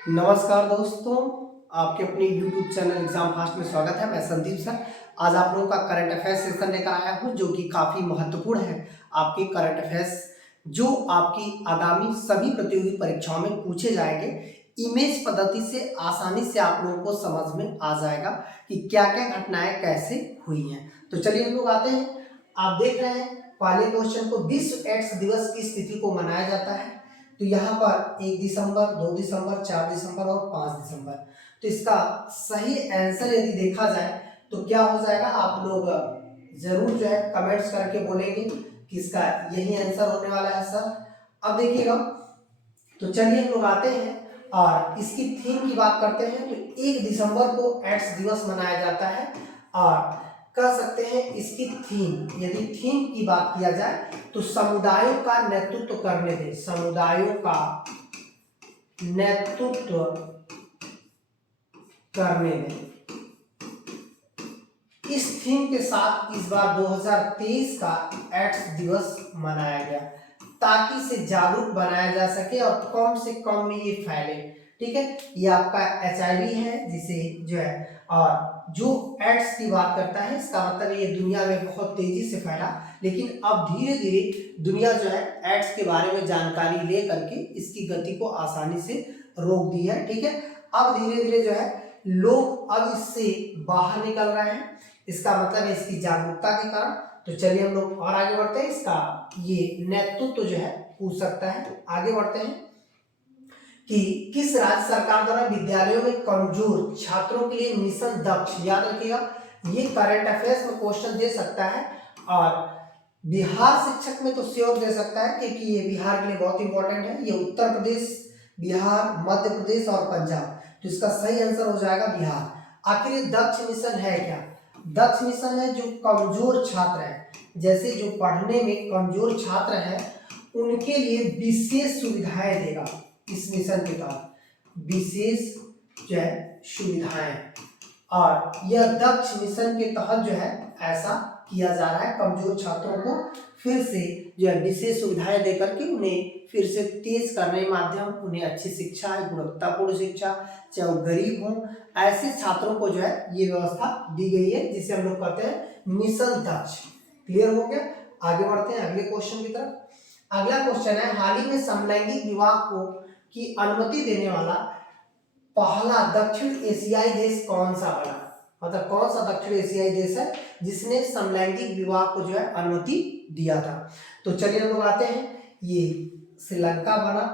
नमस्कार दोस्तों, आपके अपने YouTube चैनल एग्जाम फास्ट में स्वागत है। मैं संदीप सर आज आप लोगों का करंट अफेयर्स सेशन लेकर आया हूं जो कि काफ़ी महत्वपूर्ण है। आपके करंट अफेयर्स जो आपकी आगामी सभी प्रतियोगी परीक्षाओं में पूछे जाएंगे, इमेज पद्धति से आसानी से आप लोगों को समझ में आ जाएगा कि क्या क्या घटनाएं कैसे हुई हैं। तो चलिए हम लोग आते हैं। आप देख रहे हैं पहले क्वेश्चन को, विश्व एड्स दिवस की तिथि को मनाया जाता है। तो यहाँ पर 1 दिसंबर, 2 दिसंबर, 4 दिसंबर और 5 दिसंबर। तो इसका सही आंसर यदि देखा जाए तो क्या हो जाएगा, आप लोग जरूर जो है कमेंट्स करके बोलेंगे कि इसका यही आंसर होने वाला है सर। अब देखिएगा, तो चलिए हम लोग आते हैं और इसकी थीम की बात करते हैं। तो 1 दिसंबर को एड्स दिवस मनाया जाता है और कह सकते हैं इसकी थीम, यदि थीम की बात किया जाए तो समुदायों का नेतृत्व करने दें, समुदायों का नेतृत्व करने दें। इस थीम के साथ इस बार 2023 का एड्स दिवस मनाया गया ताकि इसे जागरूक बनाया जा सके और कम से कम में ये फैले। ठीक है, ये आपका HIV है जिसे जो है, और जो एड्स की बात करता है इसका मतलब ये दुनिया में बहुत तेजी से फैला, लेकिन अब धीरे धीरे दुनिया जो है एड्स के बारे में जानकारी ले करके इसकी गति को आसानी से रोक दी है। ठीक है, अब धीरे धीरे जो है लोग अब इससे बाहर निकल रहे हैं, इसका मतलब है इसकी जागरूकता के कारण। तो चलिए हम लोग और आगे बढ़ते हैं। इसका ये नेतृत्व जो है पूछ सकता है। आगे बढ़ते हैं कि किस राज्य सरकार द्वारा विद्यालयों में कमजोर छात्रों के लिए मिशन दक्ष, याद रखिएगा ये करंट अफेयर्स में क्वेश्चन दे सकता है और बिहार शिक्षक में तो श्योर दे सकता है क्योंकि ये बिहार के लिए बहुत इंपॉर्टेंट है। ये उत्तर प्रदेश, बिहार, मध्य प्रदेश और पंजाब, तो इसका सही आंसर हो जाएगा बिहार। आखिर ये दक्ष मिशन है क्या? दक्ष मिशन है जो कमजोर छात्र है, जैसे जो पढ़ने में कमजोर छात्र है उनके लिए विशेष सुविधाएं देगा। इस मिशन के तहत विशेष जो है सुविधाएं, और यह दक्ष मिशन के तहत जो है ऐसा किया जा रहा है, कमजोर छात्रों को फिर से जो है विशेष सुविधाएं देकर के उन्हें फिर से तेज करने माध्यम, उन्हें अच्छी शिक्षा, गुणवत्तापूर्ण शिक्षा, चाहे वो गरीब हो, ऐसे छात्रों को जो है ये व्यवस्था दी गई है जिसे हम लोग कहते हैं मिशन दक्ष। क्लियर हो गया? आगे बढ़ते हैं अगले क्वेश्चन की तरफ। अगला क्वेश्चन है, हाल ही में समलैंगिक विवाह को की अनुमति देने वाला पहला दक्षिण एशियाई देश कौन सा बना? मतलब कौन सा दक्षिण एशियाई देश है जिसने समलैंगिक विवाह को जो है अनुमति दिया था? तो चलिए हम लोग आते हैं। ये श्रीलंका बना,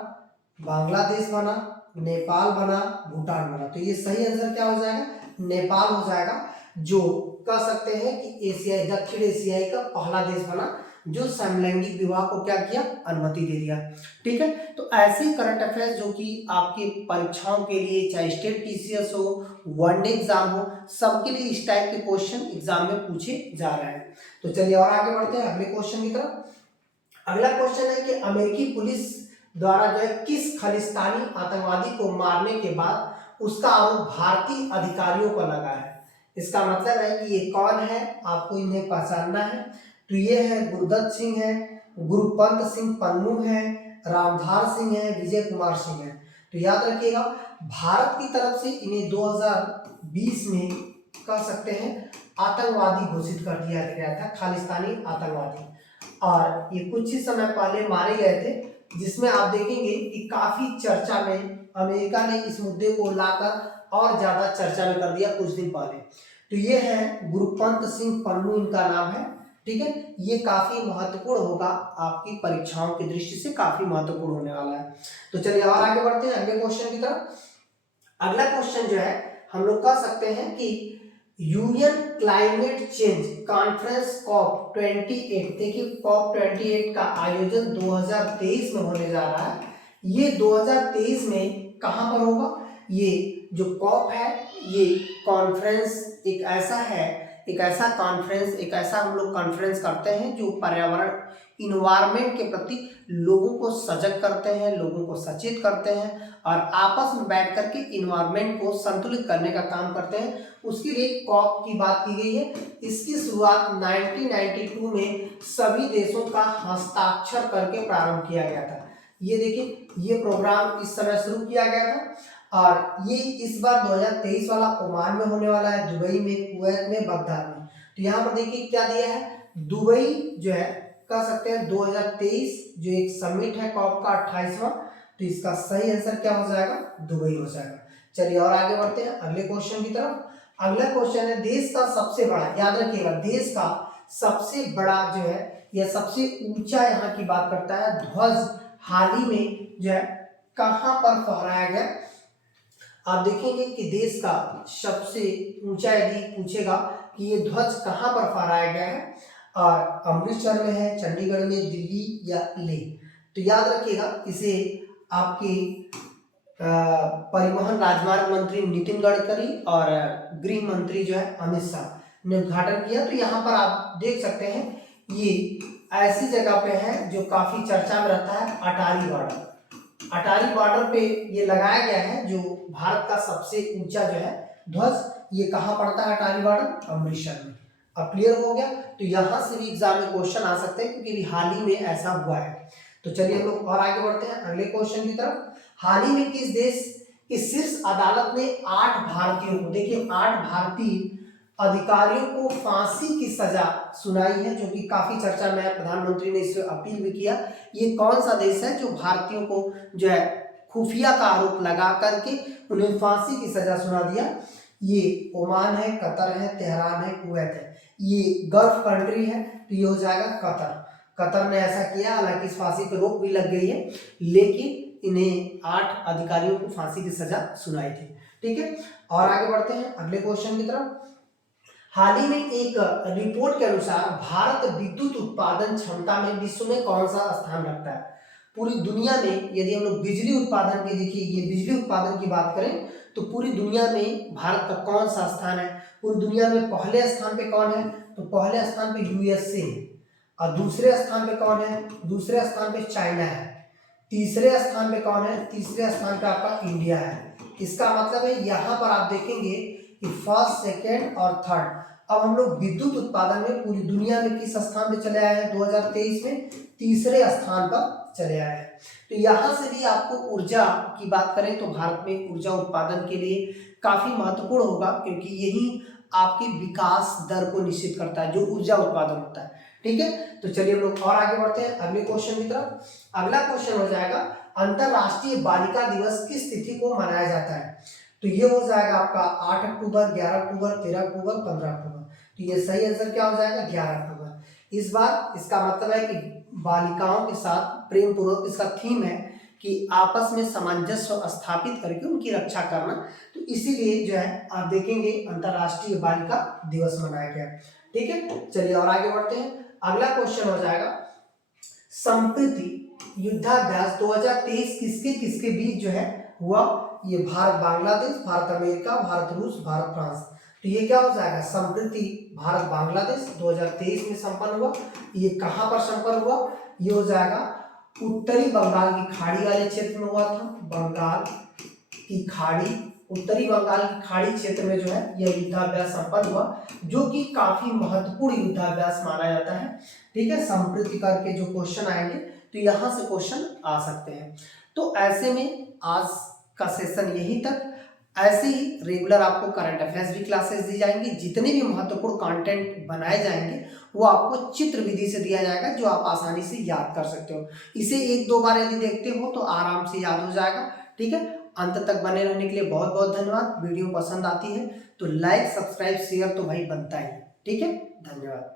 बांग्लादेश बना, नेपाल बना, भूटान बना। तो ये सही आंसर क्या हो जाएगा? नेपाल हो जाएगा, जो कह सकते हैं कि एशियाई, दक्षिण एशियाई का पहला देश बना जो समलैंगिक विवाह को क्या किया, अनुमति दे दिया। ठीक है, तो ऐसे करंट अफेयर्स जो कि आपके परीक्षाओं के लिए, चाहे स्टेट TCS हो, वनडे एग्जाम हो, सबके लिए इस टाइप के क्वेश्चन एग्जाम में पूछे जा रहे हैं। तो चलिए और आगे बढ़ते हैं अगले क्वेश्चन की तरफ। अगला क्वेश्चन है कि अमेरिकी पुलिस द्वारा जो है किस खालिस्तानी आतंकवादी को मारने के बाद उसका आरोप भारतीय अधिकारियों पर लगा है? इसका मतलब है कि ये कौन है, आपको इन्हें पहचानना है। तो ये है गुरदत्त सिंह है, गुरुपंत सिंह पन्नू है, रामधार सिंह है, विजय कुमार सिंह है। तो याद रखिएगा भारत की तरफ से इन्हें 2020 में कह सकते हैं आतंकवादी घोषित कर दिया गया था, खालिस्तानी आतंकवादी, और ये कुछ ही समय पहले मारे गए थे, जिसमें आप देखेंगे कि काफी चर्चा में अमेरिका ने इस मुद्दे को लाकर और ज्यादा चर्चा में कर दिया कुछ दिन पहले। तो ये है गुरुपंत सिंह पन्नू इनका नाम है। ठीक है, ये काफी महत्वपूर्ण होगा, आपकी परीक्षाओं की दृष्टि से काफी महत्वपूर्ण होने वाला है। तो चलिए और आगे बढ़ते हैं अगले क्वेश्चन की तरफ। अगला क्वेश्चन जो है हम लोग कह सकते हैं कि UN climate change conference COP28, देखिए COP28 का आयोजन 2023 में होने जा रहा है। ये 2023 में कहां पर होगा? ये जो COP है, ये कॉन्फ्रेंस एक ऐसा है, एक ऐसा कॉन्फ्रेंस, एक ऐसा हम लोग कॉन्फ्रेंस करते हैं जो पर्यावरण, इन्वायरमेंट के प्रति लोगों को सजग करते हैं, लोगों को सचेत करते हैं और आपस में बैठ करके इन्वायरमेंट को संतुलित करने का काम करते हैं। उसके लिए COP की बात की गई है। इसकी शुरुआत 1992 में सभी देशों का हस्ताक्षर करके प्रारंभ किया गया था। ये देखिए, ये प्रोग्राम इस समय शुरू किया गया था और ये इस बार 2023 वाला ओमान में होने वाला है, दुबई में, कुवैत में, बगदाद में। तो यहाँ पर देखिए क्या दिया है, दुबई जो है कह सकते हैं 2023 जो एक समिट है कॉप का 28वां, तो इसका सही आंसर क्या हो जाएगा, दुबई हो जाएगा। चलिए और आगे बढ़ते हैं अगले क्वेश्चन की तरफ। अगला क्वेश्चन है देश का सबसे बड़ा, याद रखिएगा देश का सबसे बड़ा जो है या सबसे ऊंचा यहाँ की बात करता है ध्वज हाल ही में जो है कहां पर फहराया गया। आप देखेंगे कि देश का सबसे ऊंचा यदि पूछेगा कि ये ध्वज कहां पर फहराया गया है, और अमृतसर में है, चंडीगढ़ में, दिल्ली या लेह। तो याद रखिएगा इसे आपके परिवहन राजमार्ग मंत्री नितिन गडकरी और गृह मंत्री जो है अमित शाह ने उद्घाटन किया। तो यहाँ पर आप देख सकते हैं ये ऐसी जगह पे है जो काफी चर्चा में रहता है, अटारी बॉर्डर। अटारी बॉर्डर पे ये लगाया गया है जो भारत का सबसे ऊंचा जो है ध्वज, ये कहाँ पड़ता है अटारी बॉर्डर, अमृतसर में। अब क्लियर हो गया। तो यहाँ से भी एग्जाम में क्वेश्चन आ सकते हैं क्योंकि हाल ही में ऐसा हुआ है। तो चलिए हम लोग और आगे बढ़ते हैं अगले क्वेश्चन की तरफ। हाल ही में किस देश की शीर्ष अदालत ने 8 भारतीयों को, देखिए 8 भारतीय अधिकारियों को फांसी की सजा सुनाई है, जो कि काफी चर्चा में है, प्रधानमंत्री ने इस पर अपील भी किया। ये कौन सा देश है जो भारतीयों को जो है खुफिया का आरोप लगा करके उन्हें फांसी की सजा सुना दिया? ये ओमान है, कतर है, तेहरान है, कुवैत है। ये गल्फ कंट्री है, तो ये हो जाएगा कतर। कतर ने ऐसा किया, हालांकि इस फांसी पर रोक भी लग गई है, लेकिन इन्हें 8 अधिकारियों को फांसी की सजा सुनाई थी। ठीक है, और आगे बढ़ते हैं अगले क्वेश्चन की तरफ। हाल ही में एक रिपोर्ट के अनुसार भारत विद्युत उत्पादन क्षमता में विश्व में कौन सा स्थान रखता है? पूरी दुनिया में यदि हम लोग बिजली उत्पादन की, देखिए ये बिजली उत्पादन की बात करें तो पूरी दुनिया में भारत का कौन सा स्थान है? पूरी दुनिया में पहले स्थान पे कौन है? तो पहले स्थान पे यूएसए है, और दूसरे स्थान पे कौन है? दूसरे स्थान पे चाइना है। तीसरे स्थान पे कौन है? तीसरे स्थान पे आपका इंडिया है। इसका मतलब है यहाँ पर आप देखेंगे कि फर्स्ट, सेकेंड और थर्ड। अब हम लोग विद्युत उत्पादन में पूरी दुनिया में किस स्थान पे चले आए हैं? 2023 में तीसरे स्थान पर चले आए हैं। तो यहाँ से भी आपको ऊर्जा की बात करें तो भारत में ऊर्जा उत्पादन के लिए काफी महत्वपूर्ण होगा, क्योंकि यही आपके विकास दर को निश्चित करता है, जो ऊर्जा उत्पादन होता है। ठीक है, तो चलिए हम लोग और आगे बढ़ते हैं अगले क्वेश्चन की तरफ। अगला क्वेश्चन हो जाएगा अंतरराष्ट्रीय बालिका दिवस किस तिथि को मनाया जाता है? तो ये हो जाएगा आपका 8 अक्टूबर, 11 अक्टूबर, 13 अक्टूबर, 15 अक्टूबर। तो ये सही आंसर क्या हो जाएगा? 11 अक्टूबर। इस बार इसका मतलब है कि बालिकाओं के साथ प्रेम पूर्वक, इसका थीम है कि आपस में सामंजस्य स्थापित करके उनकी रक्षा करना। तो इसीलिए जो है आप देखेंगे अंतरराष्ट्रीय बालिका दिवस मनाया गया। ठीक है, चलिए और आगे बढ़ते हैं। अगला क्वेश्चन हो जाएगा संप्रति युद्धाभ्यास 2023 किसके किसके बीच जो है हुआ? ये भारत बांग्लादेश, भारत अमेरिका, भारत रूस, भारत फ्रांस। तो ये क्या हो जाएगा? संप्रति भारत बांग्लादेश 2023 में संपन्न हुआ। ये कहां पर संपन्न हुआ? ये हो जाएगा उत्तरी बंगाल की खाड़ी वाले क्षेत्र में हुआ था। बंगाल की खाड़ी, उत्तरी बंगाल की खाड़ी क्षेत्र में जो है यह युद्धाभ्यास संपन्न हुआ, जो कि काफी महत्वपूर्ण युद्धाभ्यास माना जाता है। ठीक है, संप्रति करके जो क्वेश्चन आएंगे तो यहाँ से क्वेश्चन आ सकते हैं। तो ऐसे में आज का सेशन यहीं तक। ऐसे ही रेगुलर आपको करंट अफेयर्स भी क्लासेस दी जाएंगी। जितने भी महत्वपूर्ण कंटेंट बनाए जाएंगे वो आपको चित्र विधि से दिया जाएगा, जो आप आसानी से याद कर सकते हो। इसे 1-2 बार यदि देखते हो तो आराम से याद हो जाएगा। ठीक है, अंत तक बने रहने के लिए बहुत बहुत धन्यवाद। वीडियो पसंद आती है तो लाइक, सब्सक्राइब, शेयर तो भाई बनता ही है। ठीक है, धन्यवाद।